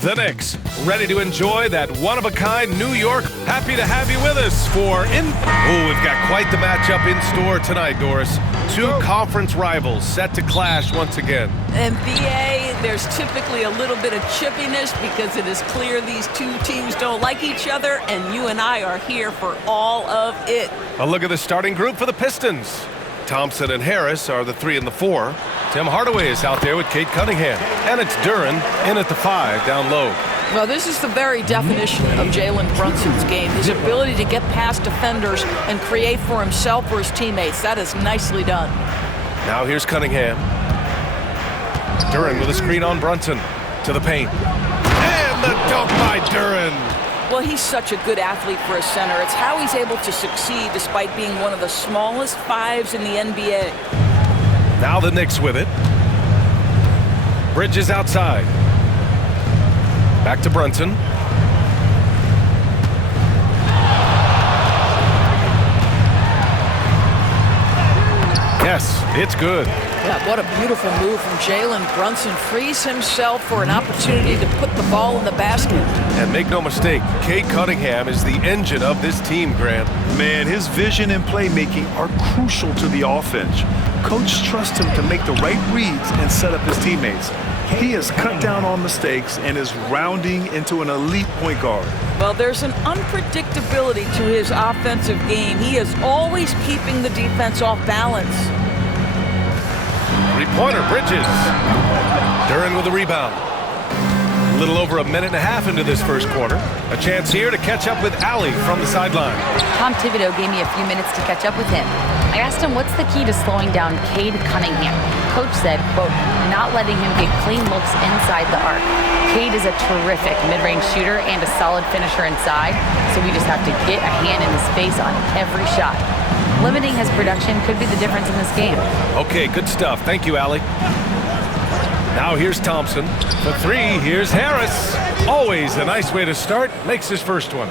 The Knicks, ready to enjoy that one-of-a-kind New York. Happy to have you with us for we've got quite the matchup in store tonight, Doris. Two conference rivals set to clash once again. And BA, there's typically a little bit of chippiness because it is clear these two teams don't like each other, and you and I are here for all of it. A look at the starting group for the Pistons. Thompson and Harris are the 3 and the 4. Tim Hardaway is out there with Cade Cunningham. And it's Duren in at the 5 down low. Well, this is the very definition of Jalen Brunson's game. His ability to get past defenders and create for himself or his teammates. That is nicely done. Now here's Cunningham. Duren with a screen on Brunson. To the paint. And the dunk by Duren. Well, he's such a good athlete for a center. It's how he's able to succeed despite being one of the smallest 5s in the NBA. Now the Knicks with it. Bridges outside. Back to Brunson. Yes, it's good. Yeah, what a beautiful move from Jalen Brunson. Frees himself for an opportunity to put the ball in the basket. And make no mistake, Cade Cunningham is the engine of this team, Grant. Man, his vision and playmaking are crucial to the offense. Coach trusts him to make the right reads and set up his teammates. He has cut down on mistakes and is rounding into an elite point guard. Well, there's an unpredictability to his offensive game. He is always keeping the defense off balance. Three-pointer, Bridges. Duren with the rebound. A little over a minute and a half into this first quarter. A chance here to catch up with Allie from the sideline. Tom Thibodeau gave me a few minutes to catch up with him. I asked him what's the key to slowing down Cade Cunningham. Coach said, quote, not letting him get clean looks inside the arc. Cade is a terrific mid-range shooter and a solid finisher inside, so we just have to get a hand in his face on every shot. Limiting his production could be the difference in this game. Okay, good stuff. Thank you, Allie. Now here's Thompson. For 3, here's Harris. Always a nice way to start. Makes his first one.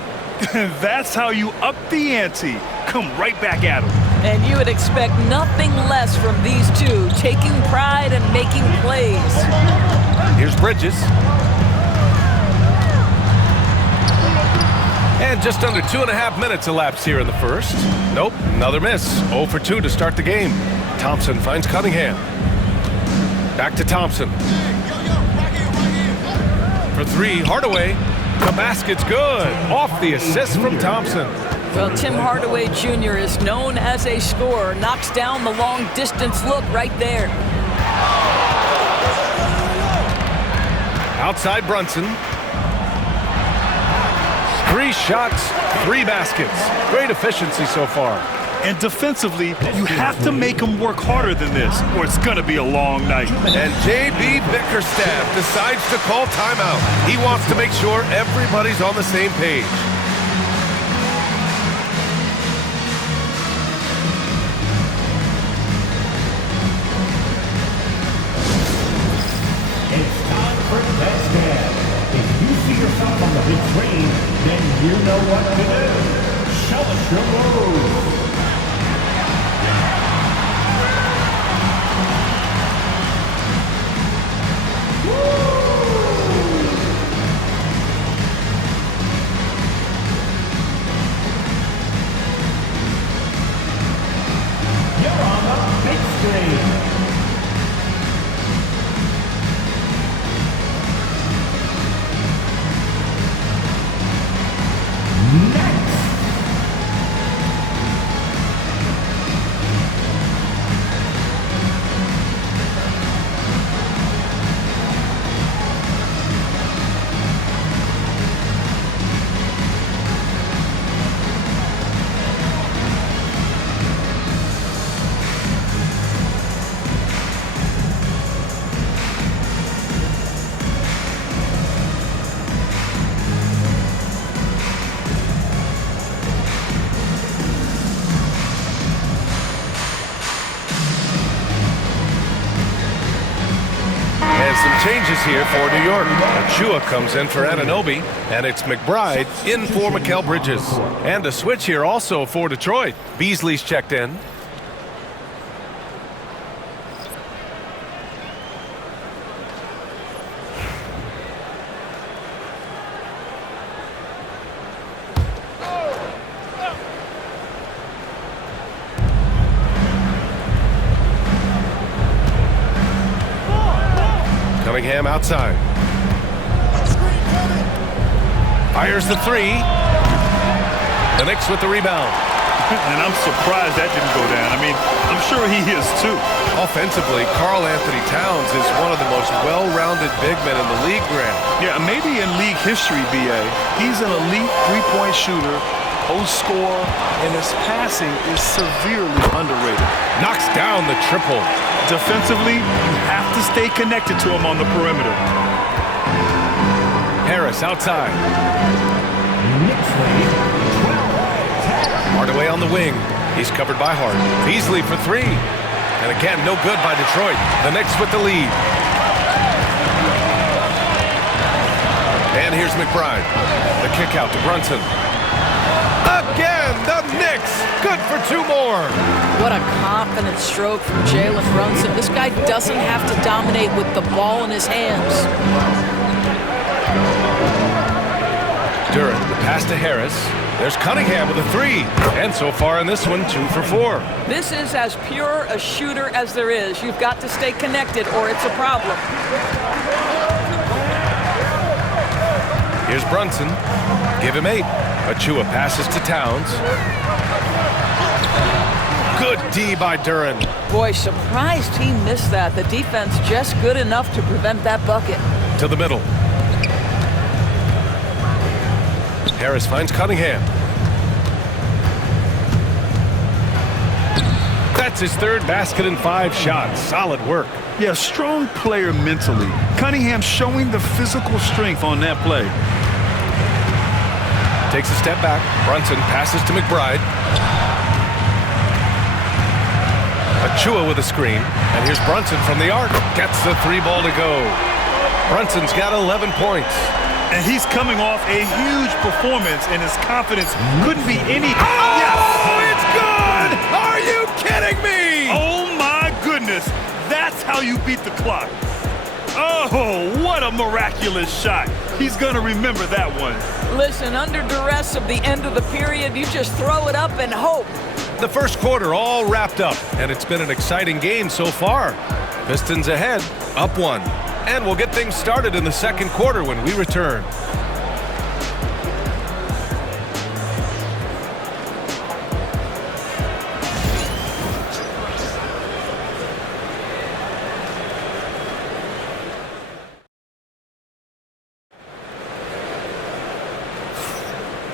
That's how you up the ante. Come right back at him. And you would expect nothing less from these two, taking pride and making plays. Here's Bridges. And just under 2.5 minutes elapsed here in the first. Nope, another miss. 0 for 2 to start the game. Thompson finds Cunningham. Back to Thompson. For 3, Hardaway. The basket's good. Off the assist from Thompson. Well, Tim Hardaway Jr. is known as a scorer. Knocks down the long-distance look right there. Outside Brunson. 3 shots, 3 baskets. Great efficiency so far. And defensively, you have to make him work harder than this, or it's going to be a long night. And J.B. Bickerstaff decides to call timeout. He wants to make sure everybody's on the same page. It's time for touchdown. If you see yourself on the big screen, then you know what to do. Show us your move. You're on the big screen. Some changes here for New York. Achua comes in for Anunoby, and it's McBride in for Mikal Bridges. And a switch here also for Detroit. Beasley's checked in. Cunningham outside. Fires the three. The Knicks with the rebound. And I'm surprised that didn't go down. I mean, I'm sure he is too. Offensively, Karl Anthony Towns is one of the most well-rounded big men in the league, Grant. Yeah, maybe in league history, B.A. He's an elite three-point shooter, post scorer, and his passing is severely underrated. Knocks down the triple. Defensively, you have to stay connected to him on the perimeter. Harris outside. Knicks lead 12-10. Hardaway on the wing. He's covered by Hart. Beasley for three. And again, no good by Detroit. The Knicks with the lead. And here's McBride. The kick out to Brunson. Again, the Knicks. Good for two more. What a confident stroke from Jalen Brunson. This guy doesn't have to dominate with the ball in his hands. Duran, the pass to Harris. There's Cunningham with a three. And so far in this one, 2 for 4. This is as pure a shooter as there is. You've got to stay connected or it's a problem. Here's Brunson. Give him 8. Achua passes to Towns. Good D by Duran. Boy, surprised he missed that. The defense just good enough to prevent that bucket. To the middle. Harris finds Cunningham. That's his third basket in 5 shots. Solid work. Yeah, strong player mentally. Cunningham showing the physical strength on that play. Takes a step back. Brunson passes to McBride. Achua with a screen. And here's Brunson from the arc. Gets the 3 ball to go. Brunson's got 11 points. And he's coming off a huge performance, and his confidence couldn't be any... Oh, yes! it's good! Are you kidding me? Oh, my goodness. That's how you beat the clock. Oh, what a miraculous shot. He's going to remember that one. Listen, under duress of the end of the period, you just throw it up and hope. The first quarter all wrapped up, and it's been an exciting game so far. Pistons ahead, up 1. And we'll get things started in the second quarter when we return.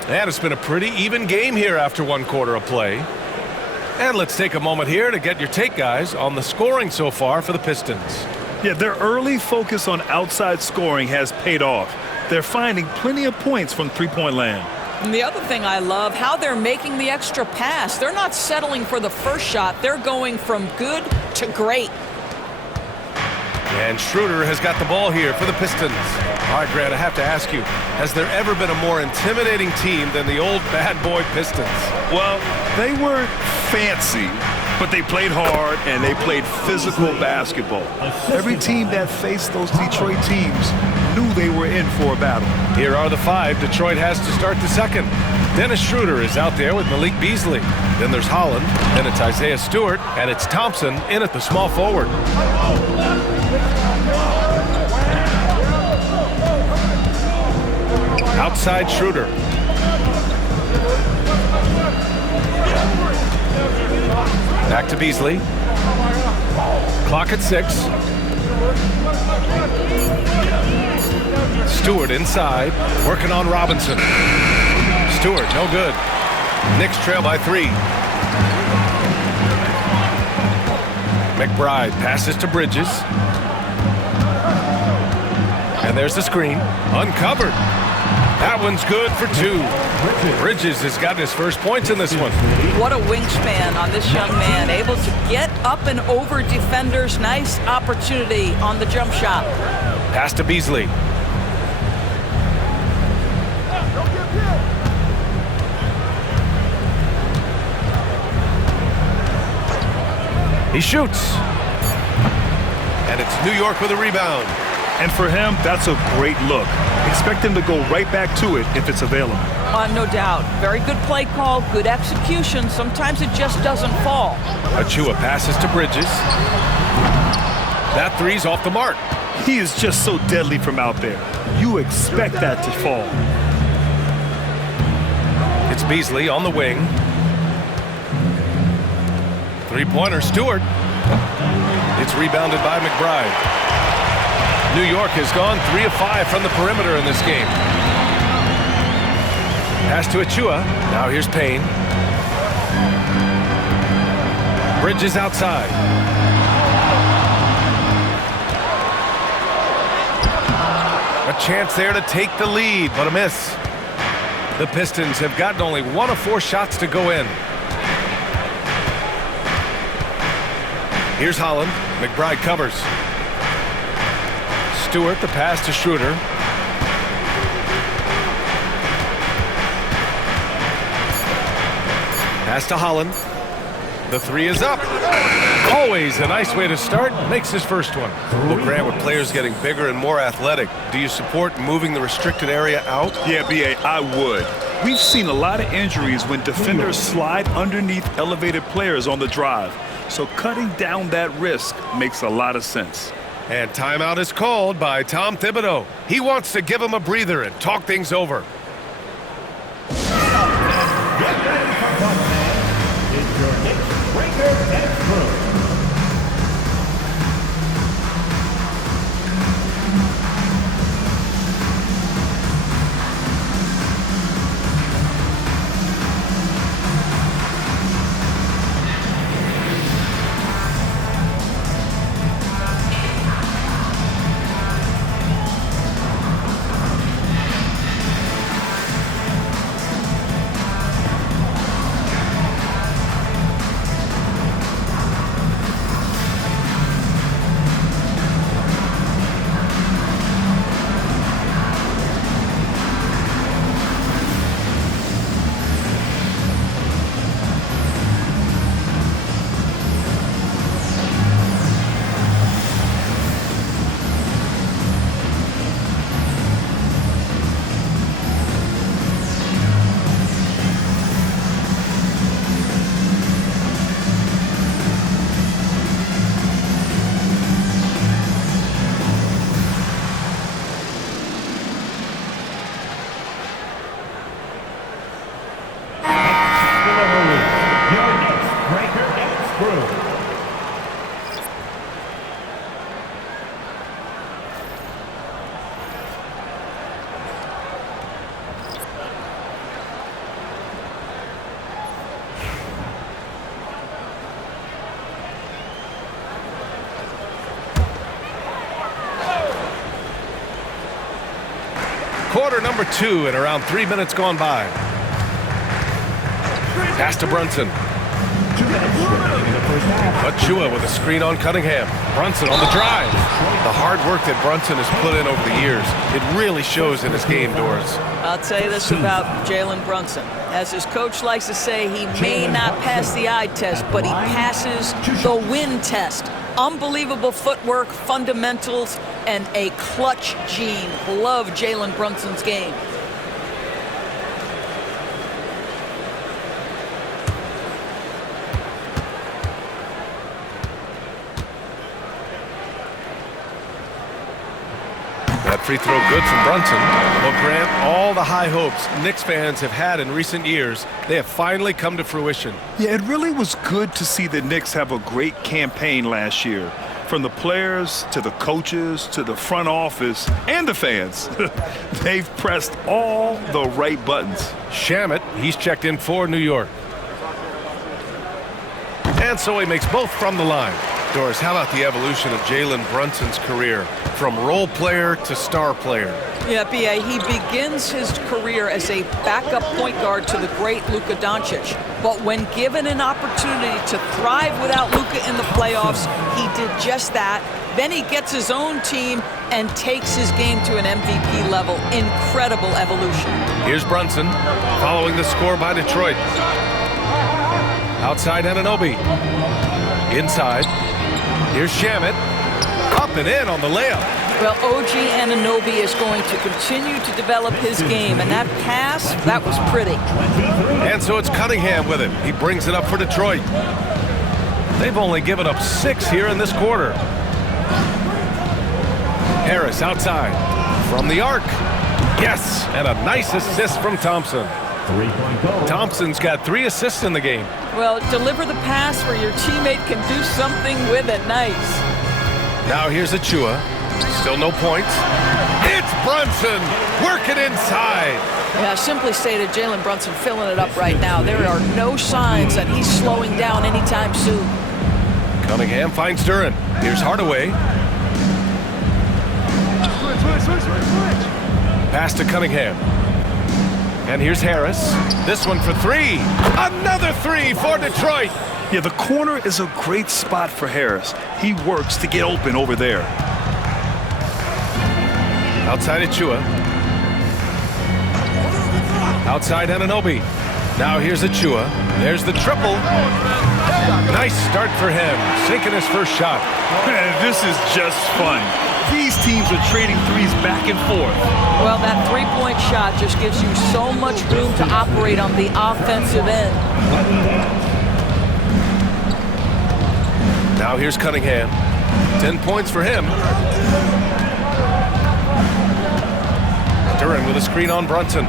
And it's been a pretty even game here after 1 quarter of play. And let's take a moment here to get your take, guys, on the scoring so far for the Pistons. Yeah, their early focus on outside scoring has paid off. They're finding plenty of points from three-point land. And the other thing I love, how they're making the extra pass. They're not settling for the first shot. They're going from good to great. And Schroeder has got the ball here for the Pistons. All right, Grant, I have to ask you, has there ever been a more intimidating team than the old bad boy Pistons? Well, they weren't fancy, but they played hard and they played physical basketball. Every team that faced those Detroit teams knew they were in for a battle. Here are the 5 Detroit has to start the second. Dennis Schroeder is out there with Malik Beasley. Then there's Holland, then it's Isaiah Stewart, and it's Thompson in at the small forward. Outside Schroeder. Back to Beasley. Clock at 6. Stewart inside, working on Robinson. Stewart, no good. Knicks trail by 3. McBride passes to Bridges. And there's the screen. Uncovered. That one's good for 2. Bridges has gotten his first points in this one. What a wingspan on this young man. Able to get up and over defenders. Nice opportunity on the jump shot. Pass to Beasley. He shoots. And it's New York with a rebound. And for him, that's a great look. Expect him to go right back to it if it's available. No doubt. Very good play call, good execution. Sometimes it just doesn't fall. Achua passes to Bridges. That three's off the mark. He is just so deadly from out there. You expect that to fall. It's Beasley on the wing. Three-pointer, Stewart. It's rebounded by McBride. New York has gone 3 of 5 from the perimeter in this game. Pass to Achua. Now here's Payne. Bridges outside. A chance there to take the lead, but a miss. The Pistons have gotten only 1 of 4 shots to go in. Here's Holland. McBride covers. Stewart, the pass to Schroeder. Pass to Holland. The three is up. Always a nice way to start. Makes his first one. Well, Grant, with players getting bigger and more athletic, do you support moving the restricted area out? Yeah, B.A., I would. We've seen a lot of injuries when defenders slide underneath elevated players on the drive. So cutting down that risk makes a lot of sense. And timeout is called by Tom Thibodeau. He wants to give him a breather and talk things over. Get ready for fun, man. It's your Knicks Breaker and Crew. Quarter number 2 and around 3 minutes gone by. Pass to Brunson. Achua with a screen on Cunningham. Brunson on the drive. The hard work that Brunson has put in over the years, it really shows in his game, Doris. I'll tell you this about Jalen Brunson. As his coach likes to say, he may not pass the eye test, but he passes the win test. Unbelievable footwork, fundamentals, and a clutch gene. Love Jalen Brunson's game. That free throw good from Brunson. Well, Grant, all the high hopes Knicks fans have had in recent years, they have finally come to fruition. Yeah, it really was good to see the Knicks have a great campaign last year. From the players to the coaches to the front office and the fans. They've pressed all the right buttons. Shamet, he's checked in for New York. And so he makes both from the line. Doris, how about the evolution of Jalen Brunson's career from role player to star player? Yeah, B.A., he begins his career as a backup point guard to the great Luka Doncic. But when given an opportunity to thrive without Luka in the playoffs, he did just that. Then he gets his own team and takes his game to an MVP level. Incredible evolution. Here's Brunson following the score by Detroit. Outside Anunoby. Inside. Here's Shamet. Up and in on the layup. Well, OG Anunoby is going to continue to develop his game, and that pass, that was pretty. And so it's Cunningham with it. He brings it up for Detroit. They've only given up 6 here in this quarter. Harris outside. From the arc. Yes, and a nice assist from Thompson. 3-point goal. Thompson's got 3 assists in the game. Well, deliver the pass where your teammate can do something with it. Nice. Now here's Achua. Still no points. It's Brunson working inside. Yeah, simply stated, Jalen Brunson filling it up right now. There are no signs that he's slowing down anytime soon. Cunningham finds Duran. Here's Hardaway. Pass to Cunningham. And here's Harris. This one for 3. Another 3 for Detroit. Yeah, the corner is a great spot for Harris. He works to get open over there. Outside Achua. Outside Anunoby. Now here's Achua. There's the triple. Nice start for him. Sinking his first shot. This is just fun. These teams are trading threes back and forth. Well, that three-point shot just gives you so much room to operate on the offensive end. Now here's Cunningham. 10 points for him. Duran with a screen on Brunson.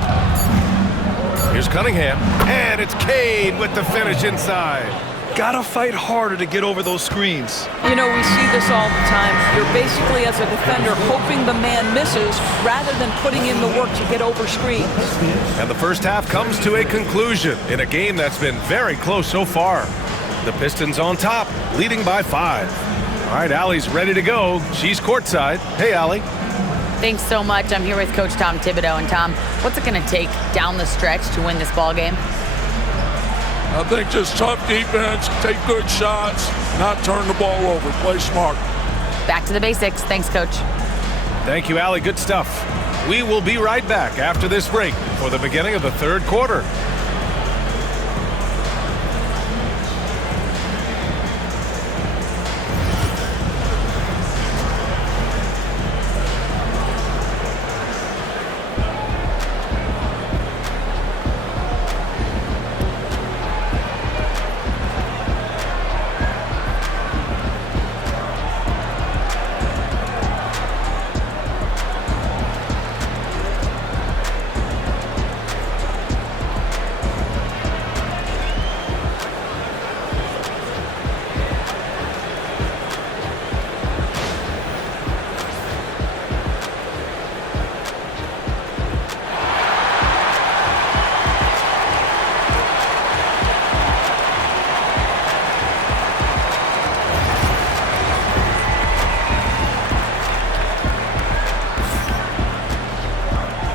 Here's Cunningham. And it's Cade with the finish inside. Gotta fight harder to get over those screens. You know, we see this all the time. You're basically, as a defender, hoping the man misses rather than putting in the work to get over screens. And the first half comes to a conclusion in a game that's been very close so far. The Pistons on top, leading by 5. All right, Allie's ready to go. She's courtside. Hey, Allie. Thanks so much. I'm here with Coach Tom Thibodeau. And Tom, what's it going to take down the stretch to win this ball game? I think just tough defense, take good shots, not turn the ball over, play smart. Back to the basics. Thanks, Coach. Thank you, Allie. Good stuff. We will be right back after this break for the beginning of the third quarter.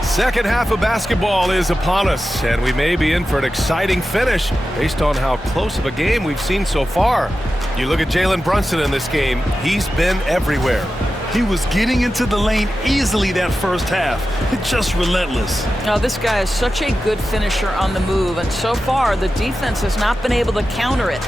Second half of basketball is upon us, and we may be in for an exciting finish based on how close of a game we've seen so far. You look at Jalen Brunson in this game, he's been everywhere. He was getting into the lane easily that first half. Just relentless. Now, this guy is such a good finisher on the move, and so far the defense has not been able to counter it.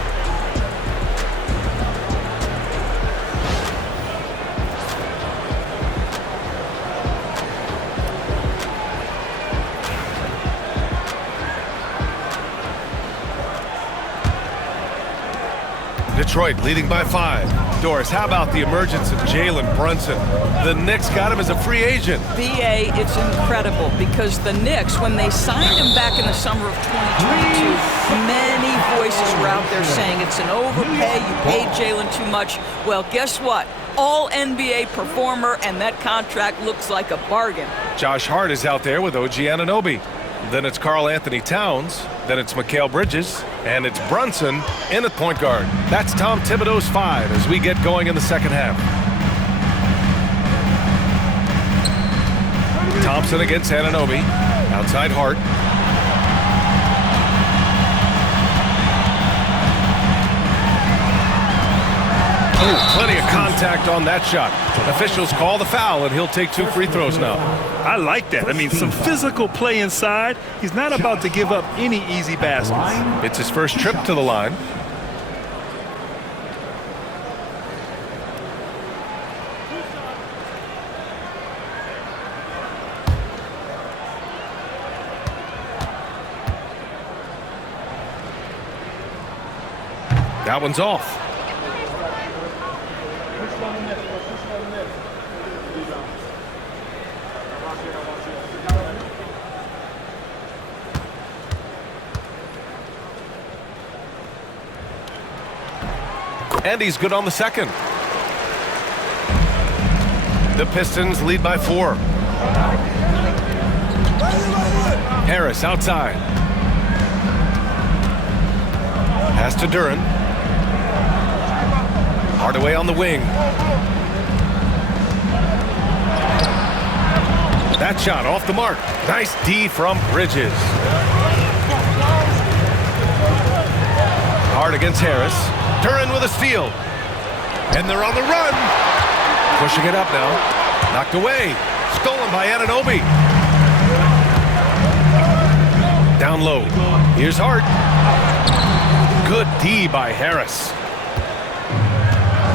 Detroit leading by 5. Doris, how about the emergence of Jalen Brunson? The Knicks got him as a free agent. BA, it's incredible because the Knicks, when they signed him back in the summer of 2022, many voices were out there saying it's an overpay, you paid Jalen too much. Well, guess what? All NBA performer, and that contract looks like a bargain. Josh Hart is out there with OG Anunoby. Then it's Karl Anthony Towns. Then it's Mikal Bridges. And it's Brunson in at point guard. That's Tom Thibodeau's 5 as we get going in the second half. Thompson against Anunoby. Outside Hart. Oh, plenty of contact on that shot. Officials call the foul, and he'll take 2 free throws now. I like that. I mean, some physical play inside. He's not about to give up any easy baskets. It's his first trip to the line. That one's off. And he's good on the second. The Pistons lead by 4. Harris outside. Pass to Duran. Hardaway on the wing. That shot off the mark. Nice D from Bridges. Hard against Harris. Duran with a steal. And they're on the run. Pushing it up now. Knocked away. Stolen by Anunoby. Down low. Here's Hart. Good D by Harris.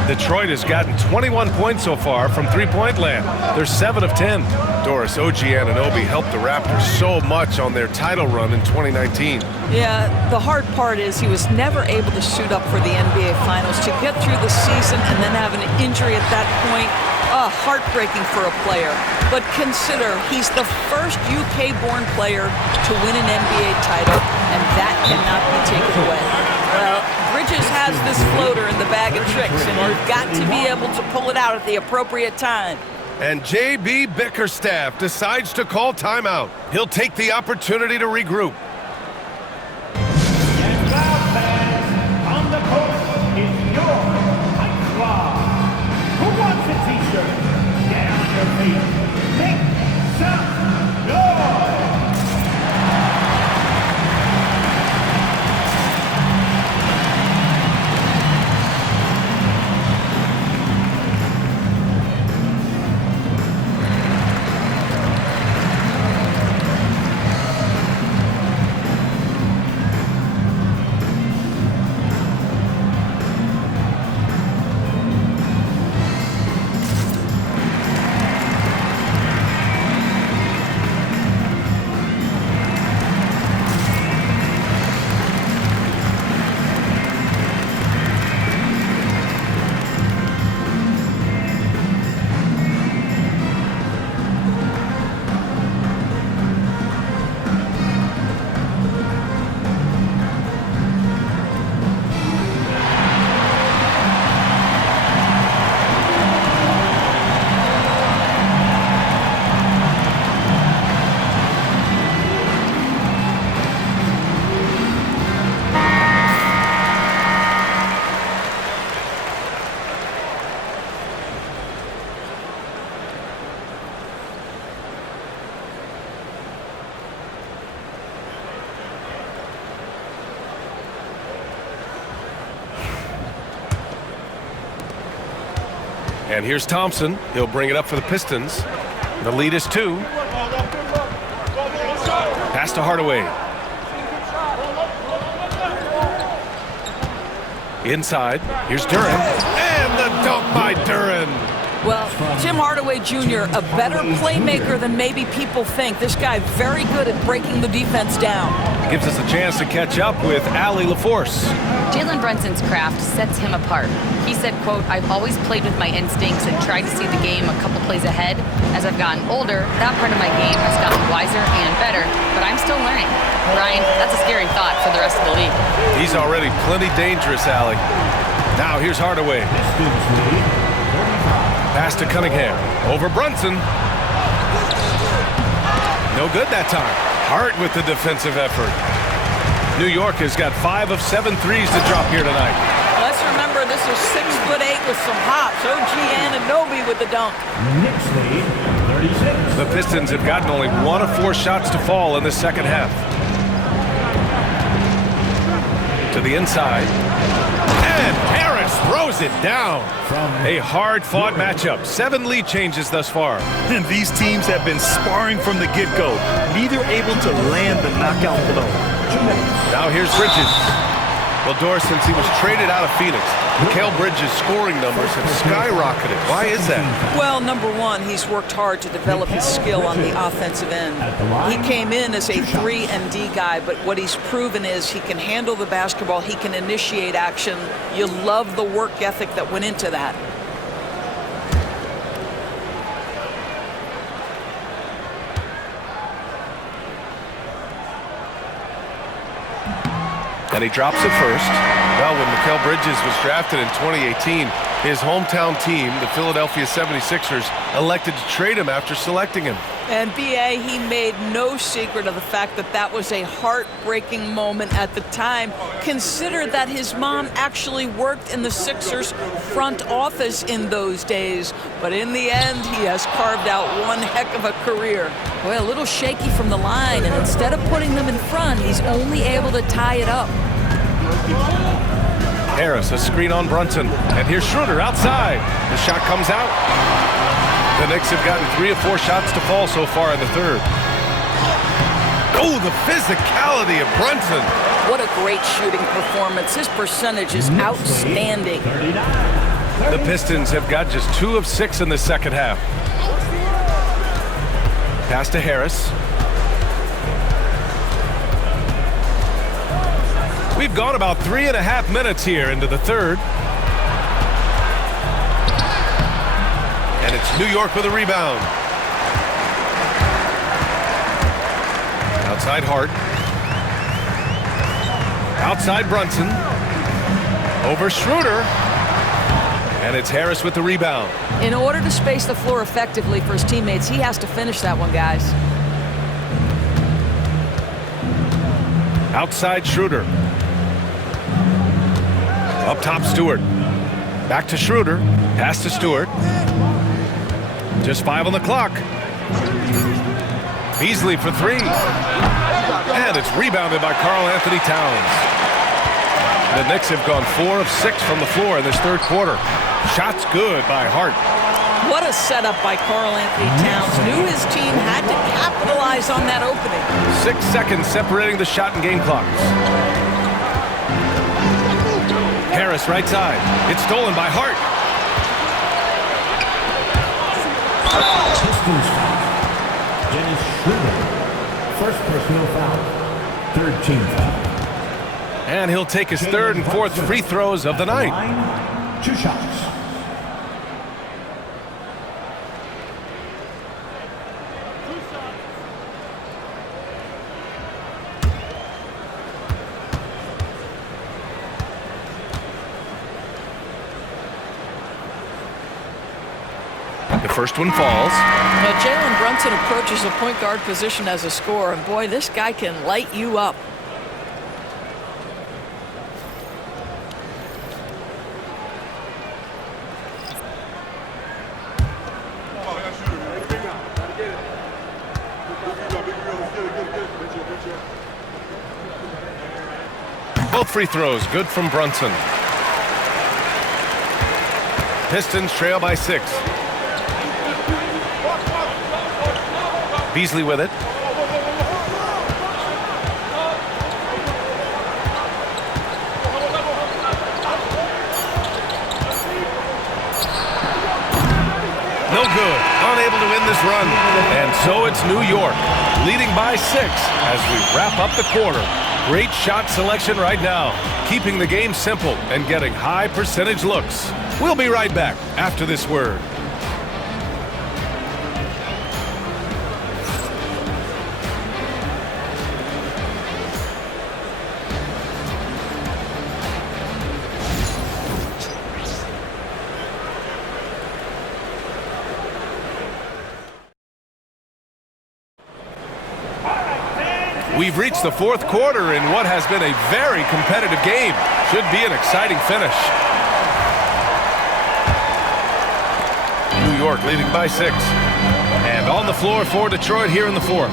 Detroit has gotten 21 points so far from three-point land. They're 7 of 10. Doris, OG Anunoby helped the Raptors so much on their title run in 2019. Yeah, the hard part is he was never able to suit up for the NBA Finals. To get through the season and then have an injury at that point, heartbreaking for a player. But consider, he's the first UK-born player to win an NBA title, and that cannot be taken away. Well, Bridges has this floater in the bag of tricks, and you've got to be able to pull it out at the appropriate time. And J.B. Bickerstaff decides to call timeout. He'll take the opportunity to regroup. And now, fans, on the court is your Hype Squad. Who wants a t-shirt? Get on your feet. Make some noise. And here's Thompson. He'll bring it up for the Pistons. The lead is 2. Pass to Hardaway. Inside. Here's Duran. And the dunk by Duran. Well, Tim Hardaway Jr., a better playmaker than maybe people think. This guy very good at breaking the defense down. Gives us a chance to catch up with Allie LaForce. Jalen Brunson's craft sets him apart. He said, quote, "I've always played with my instincts and tried to see the game a couple plays ahead. As I've gotten older, that part of my game has gotten wiser and better, but I'm still learning." Brian, that's a scary thought for the rest of the league. He's already plenty dangerous, Allie. Now here's Hardaway. Pass to Cunningham. Over Brunson. No good that time. Hart with the defensive effort. New York has got 5 of 7 threes to drop here tonight. Let's remember this is 6'8" with some hops. OG Anunoby with the dunk. Knicks lead 36. The Pistons have gotten only 1 of 4 shots to fall in the second half. To the inside. And Harris throws it down. A hard-fought matchup. 7 lead changes thus far. And these teams have been sparring from the get-go, neither able to land the knockout blow. Now here's Bridges. Well, Doris, since he was traded out of Phoenix, Mikal Bridges' scoring numbers have skyrocketed. Why is that? Well, number one, he's worked hard to develop his skill on the offensive end. He came in as a 3 and D guy, but what he's proven is he can handle the basketball, he can initiate action. You love the work ethic that went into that. And he drops it first. Well, when Mikal Bridges was drafted in 2018, his hometown team, the Philadelphia 76ers, elected to trade him after selecting him. And B.A., he made no secret of the fact that that was a heartbreaking moment at the time. Consider that his mom actually worked in the Sixers front office in those days. But in the end, he has carved out one heck of a career. Boy, a little shaky from the line, and instead of putting them in front, he's only able to tie it up. Harris, a screen on Brunson. And here's Schroeder outside. The shot comes out. The Knicks have gotten 3 of 4 shots to fall so far in the third. Oh, the physicality of Brunson. What a great shooting performance. His percentage is outstanding. The Pistons have got just 2 of 6 in the second half. Pass to Harris. We've gone about 3.5 minutes here into the third. And it's New York with a rebound. Outside Hart. Outside Brunson. Over Schroeder. And it's Harris with the rebound. In order to space the floor effectively for his teammates, he has to finish that one, guys. Outside Schroeder. Up top Stewart. Back to Schroeder. Pass to Stewart. Just 5 on the clock. Beasley for 3. And it's rebounded by Karl-Anthony Towns. The Knicks have gone 4 of 6 from the floor in this third quarter. Shots good by Hart. What a setup by Karl-Anthony Towns. Knew his team had to capitalize on that opening. 6 seconds separating the shot and game clocks. Harris right side. It's stolen by Hart. Pistons foul. Dennis Schroeder. First personal foul. Third team foul. And he'll take his third and fourth free throws of the night. 2 shots. The first one falls. Now, Jalen Brunson approaches the point guard position as a scorer, and boy, this guy can light you up. Both free throws good from Brunson. Pistons trail by 6. Beasley with it. No good. Unable to win this run. And so it's New York, leading by 6 as we wrap up the quarter. Great shot selection right now, keeping the game simple and getting high percentage looks. We'll be right back after this word. We've reached the fourth quarter in what has been a very competitive game. Should be an exciting finish. New York leading by 6. And on the floor for Detroit here in the fourth.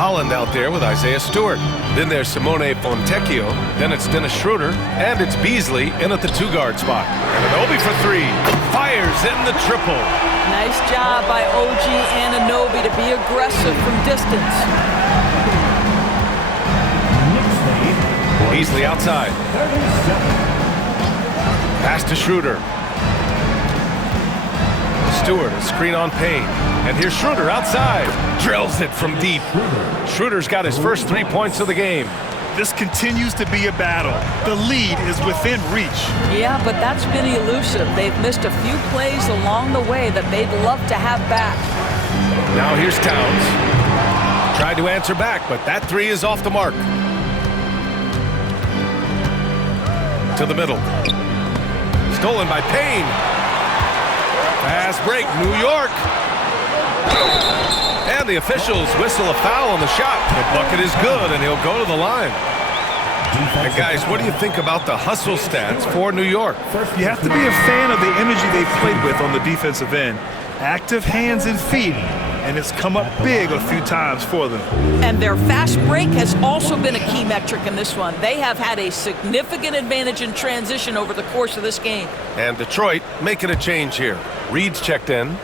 Holland out there with Isaiah Stewart. Then there's Simone Fontecchio. Then it's Dennis Schroeder. And it's Beasley in at the 2-guard spot. And Anunoby for 3. Fires in the triple. Nice job by OG Anunoby to be aggressive from distance. Beasley outside. Pass to Schroeder. Stewart, a screen on Payne. And here's Schroeder outside. Drills it from deep. Schroeder's got his first 3 points of the game. This continues to be a battle. The lead is within reach. Yeah, but that's been elusive. They've missed a few plays along the way that they'd love to have back. Now here's Towns. Tried to answer back, but that 3 is off the mark. To the middle. Stolen by Payne. Fast break, New York. And the officials whistle a foul on the shot. The bucket is good, and he'll go to the line. And guys, what do you think about the hustle stats for New York? You have to be a fan of the energy they've played with on the defensive end. Active hands and feet, and it's come up big a few times for them. And their fast break has also been a key metric in this one. They have had a significant advantage in transition over the course of this game. And Detroit making a change here. Reed's checked in.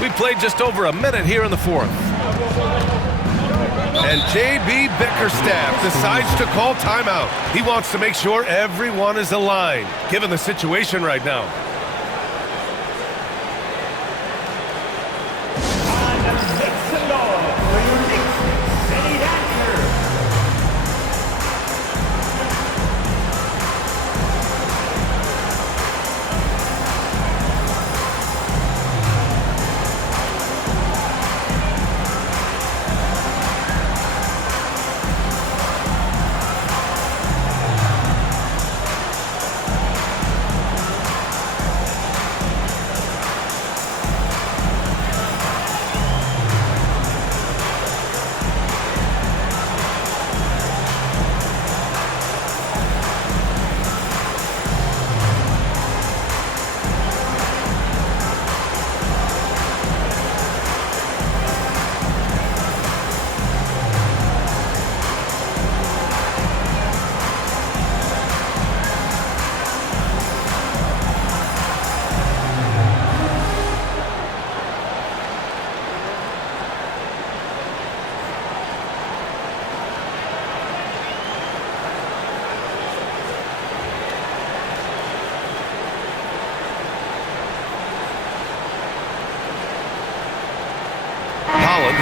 We played just over a minute here in the fourth. And J.B. Bickerstaff decides to call timeout. He wants to make sure everyone is aligned, given the situation right now.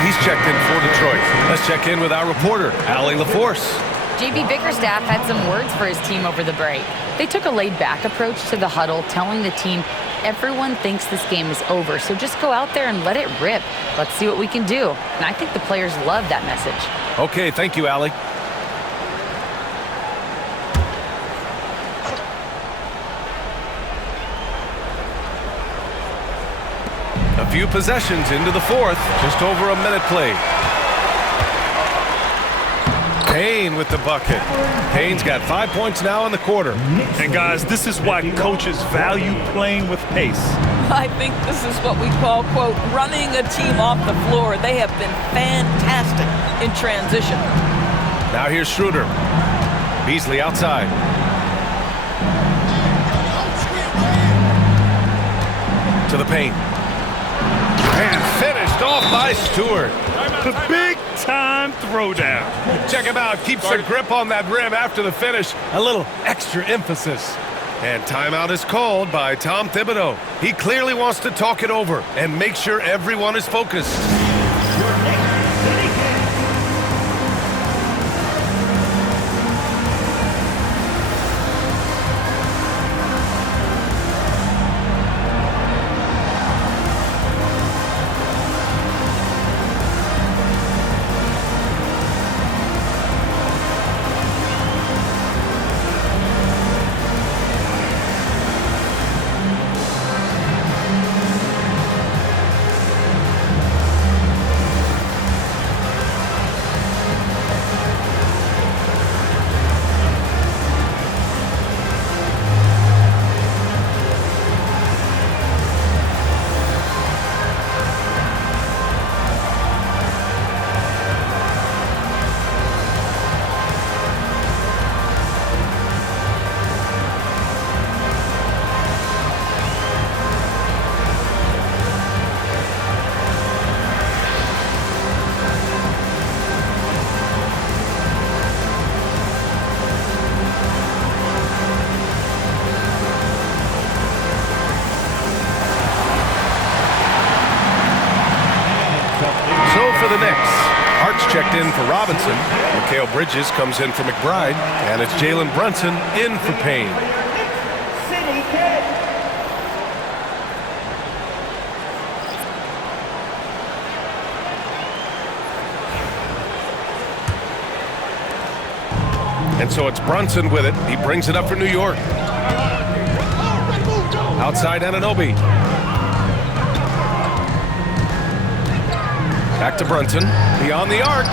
He's checked in for Detroit. Let's check in with our reporter, Allie LaForce. J.B. Bickerstaff had some words for his team over the break. They took a laid-back approach to the huddle, telling the team, everyone thinks this game is over, so just go out there and let it rip. Let's see what we can do. And I think the players love that message. Okay, thank you, Allie. A few possessions into the fourth, just over a minute played. Payne with the bucket. Payne's got 5 points now in the quarter. And guys, this is why coaches value playing with pace. I think this is what we call, quote, running a team off the floor. They have been fantastic in transition. Now here's Schroeder. Beasley outside. To the paint. And finished off by Stewart. The big-time throwdown. Check him out. Keeps a grip on that rim after the finish. A little extra emphasis. And timeout is called by Tom Thibodeau. He clearly wants to talk it over and make sure everyone is focused. For the Knicks, Hart's checked in for Robinson. Mikal Bridges comes in for McBride. And it's Jalen Brunson in for Payne. And so it's Brunson with it. He brings it up for New York. Outside Anunoby. Back to Brunson. Beyond the arc.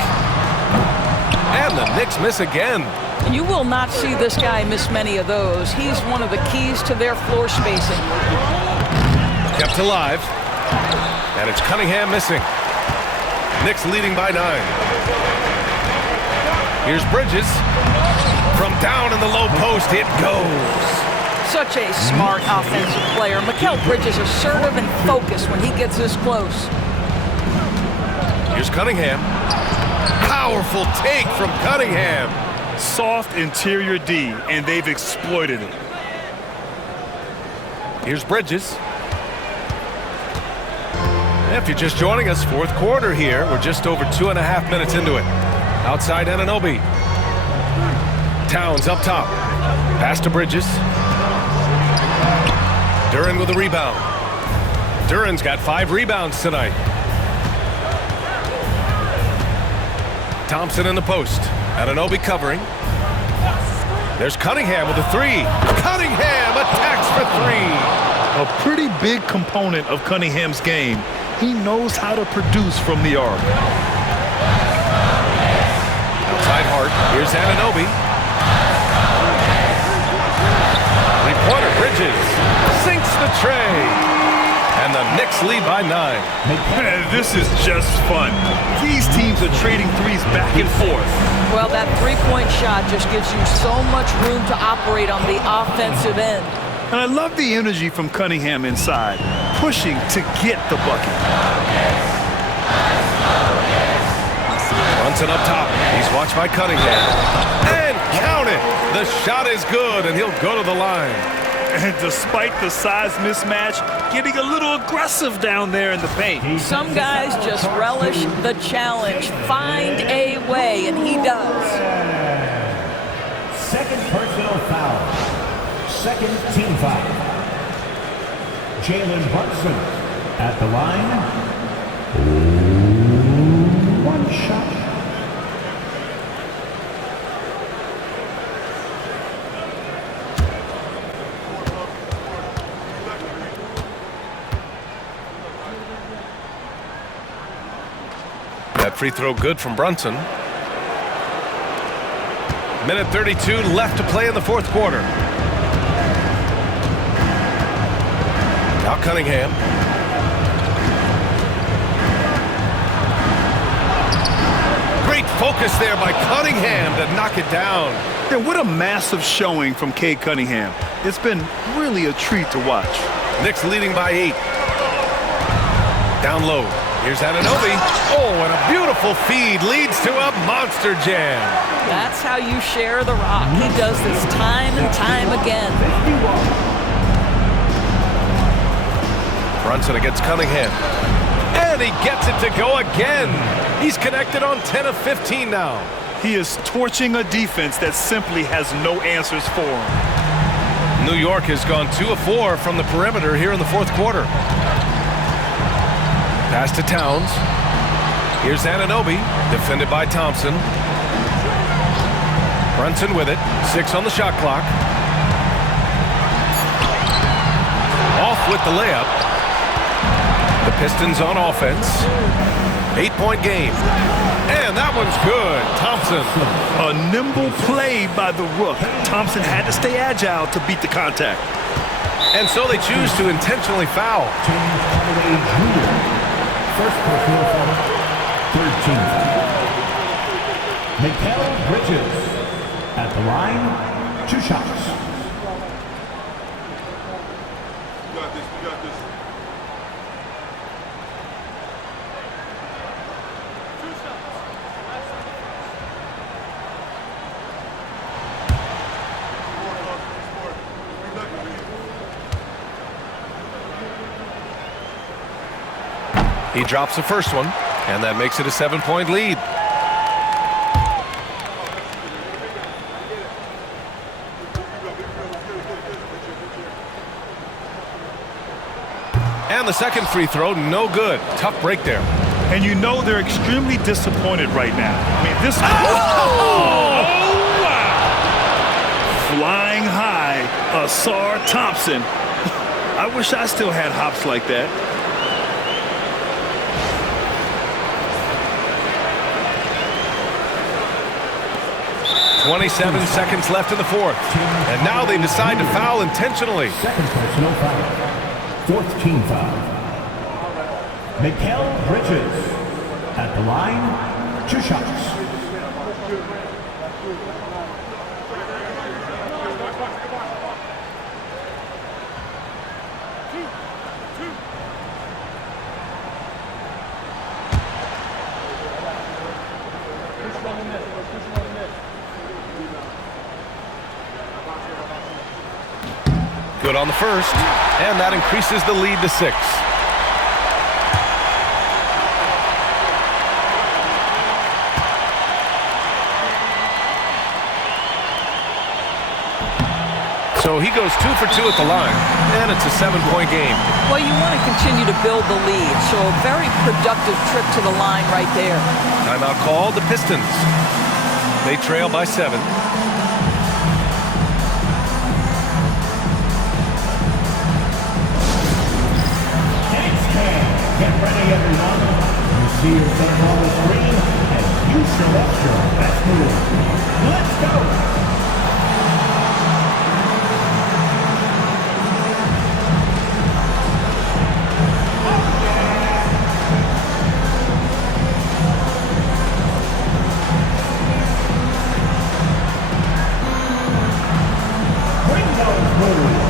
And the Knicks miss again. You will not see this guy miss many of those. He's one of the keys to their floor spacing. Kept alive. And it's Cunningham missing. Knicks leading by 9. Here's Bridges. From down in the low post, it goes. Such a smart offensive player. Mikal Bridges assertive and focused when he gets this close. Here's Cunningham. Powerful take from Cunningham. Soft interior D, and they've exploited it. Here's Bridges. If you're just joining us, fourth quarter here. We're just over 2.5 minutes into it. Outside Anunoby. Towns up top. Pass to Bridges. Duren with a rebound. Duren's got 5 rebounds tonight. Thompson in the post. Anunoby covering. There's Cunningham with a 3. Cunningham attacks for 3. A pretty big component of Cunningham's game. He knows how to produce from the arc. Outside Hart. Here's Anunoby. Three-pointer Bridges. Sinks the tray. And the Knicks lead by 9. This is just fun. These teams are trading threes back and forth. Well, that three-point shot just gives you so much room to operate on the offensive end. And I love the energy from Cunningham inside, pushing to get the bucket. Brunson up top. He's watched by Cunningham. And count it. The shot is good, and he'll go to the line. And despite the size mismatch, getting a little aggressive down there in the paint. Some guys just relish the challenge. Find a way, and he does. Second personal foul. Second team foul. Jalen Brunson at the line. 1 shot. That free throw good from Brunson. Minute 32 left to play in the fourth quarter. Now Cunningham. Great focus there by Cunningham to knock it down. And what a massive showing from Cade Cunningham. It's been really a treat to watch. Knicks leading by 8. Down low. Here's Anunoby. Oh, and a beautiful feed leads to a monster jam. That's how you share the rock. He does this time and time again. Brunson against Cunningham. And he gets it to go again. He's connected on 10 of 15 now. He is torching a defense that simply has no answers for him. New York has gone 2 of 4 from the perimeter here in the fourth quarter. Pass to Towns. Here's Anunoby, defended by Thompson. Brunson with it. 6 on the shot clock. Off with the layup. The Pistons on offense. 8-point game. And that one's good. Thompson. A nimble play by the Rook. Thompson had to stay agile to beat the contact. And so they choose to intentionally foul. First personal foul, 13. Mikal Bridges at the line, 2 shots. We got this. He drops the first one, and that makes it a 7-point lead. And the second free throw, no good. Tough break there. And you know they're extremely disappointed right now. I mean, this... Asar Thompson. I wish I still had hops like that. .27 seconds left in the fourth. And now they decide to foul intentionally. Second personal foul. Fourth team foul. Mikal Bridges at the line, 2 shots. Good on the first, and that increases the lead to 6. So he goes 2 for 2 at the line, and it's a 7-point game. Well, you want to continue to build the lead, so a very productive trip to the line right there. Timeout called, the Pistons. They trail by 7. Get ready, everyone. You see yourself on the screen, and you show us your best move. Let's go! Bring those moves.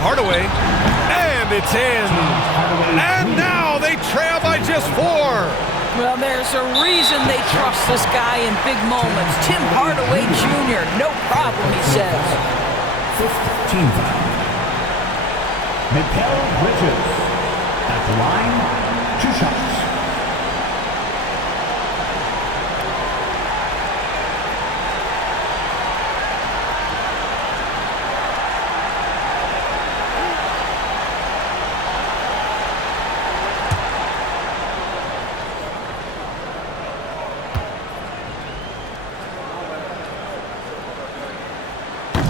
Hardaway, and it's in. And now they trail by just 4. Well, there's a reason they trust this guy in big moments. Tim Hardaway Jr., no problem, he says. Fifth team foul. Mikal Bridges at the line, 2 shots.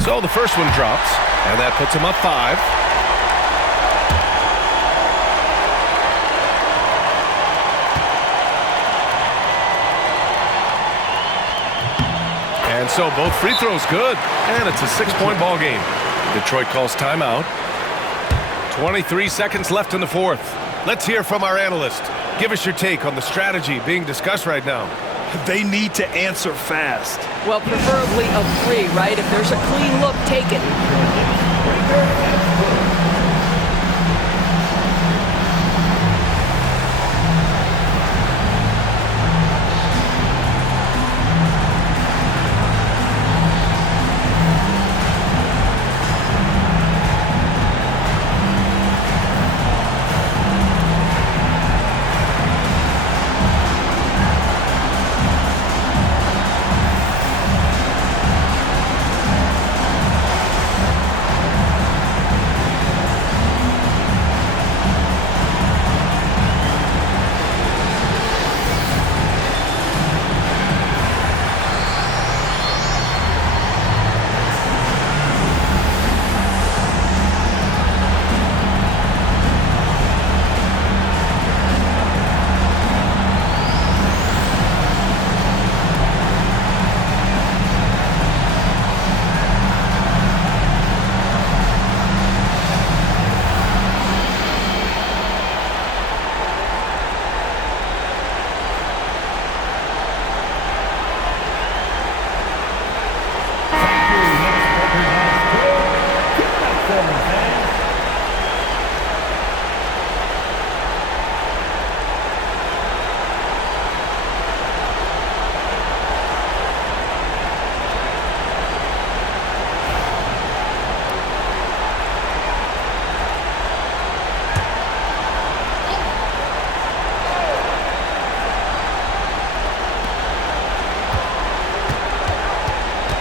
So the first one drops, and that puts him up 5. And so both free throws good, and it's a 6-point ball game. Detroit calls timeout. 23 seconds left in the fourth. Let's hear from our analyst. Give us your take on the strategy being discussed right now. They need to answer fast. Well, preferably a 3, right? If there's a clean look, take it.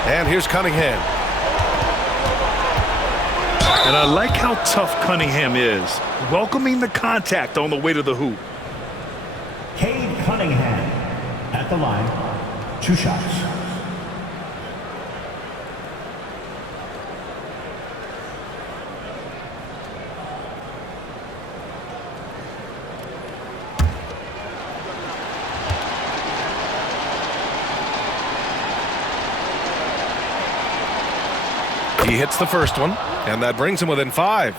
And here's Cunningham. And I like how tough Cunningham is, welcoming the contact on the way to the hoop. Cade Cunningham at the line. 2 shots. He hits the first one, and that brings him within 5.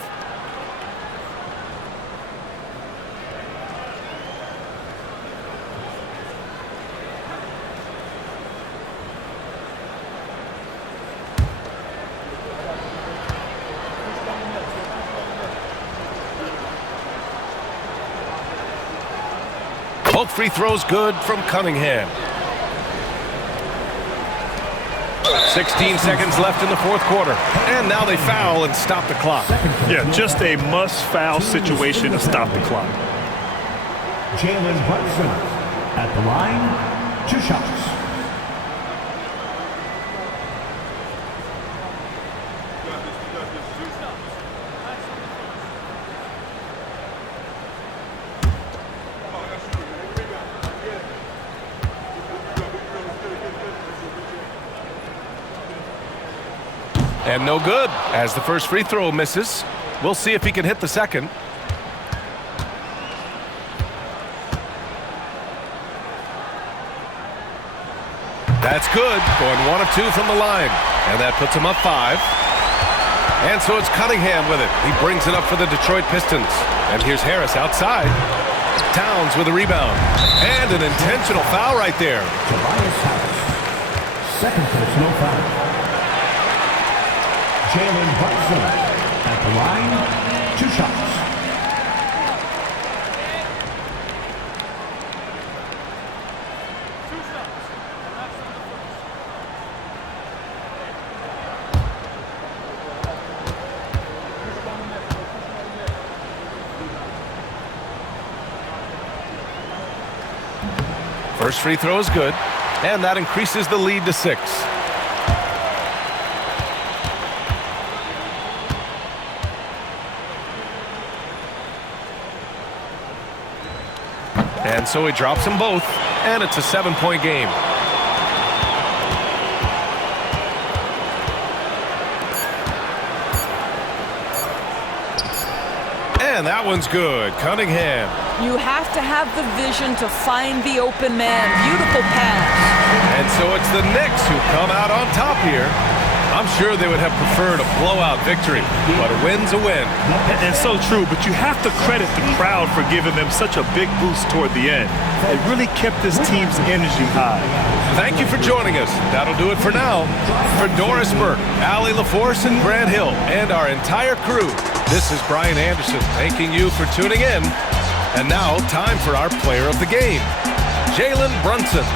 Both free throws good from Cunningham. 16 seconds left in the 4th quarter. And now they foul and stop the clock. Yeah, just a must-foul situation to stop the clock. Jalen Brunson at the line. 2 shots. And no good, as the first free throw misses. We'll see if he can hit the second. That's good, going 1 of 2 from the line. And that puts him up 5. And so it's Cunningham with it. He brings it up for the Detroit Pistons. And here's Harris outside. Towns with a rebound. And an intentional foul right there. Tobias Harris. Second personal foul. Jalen Brunson at the line. 2 shots. First free throw is good, and that increases the lead to 6. And so he drops them both, and it's a 7-point game. And that one's good. Cunningham. You have to have the vision to find the open man. Beautiful pass. And so it's the Knicks who come out on top here. I'm sure they would have preferred a blowout victory, but a win's a win. And so true, but you have to credit the crowd for giving them such a big boost toward the end. It really kept this team's energy high. Thank you for joining us. That'll do it for now. For Doris Burke, Allie LaForce, and Grant Hill, and our entire crew, this is Brian Anderson thanking you for tuning in. And now, time for our player of the game, Jalen Brunson.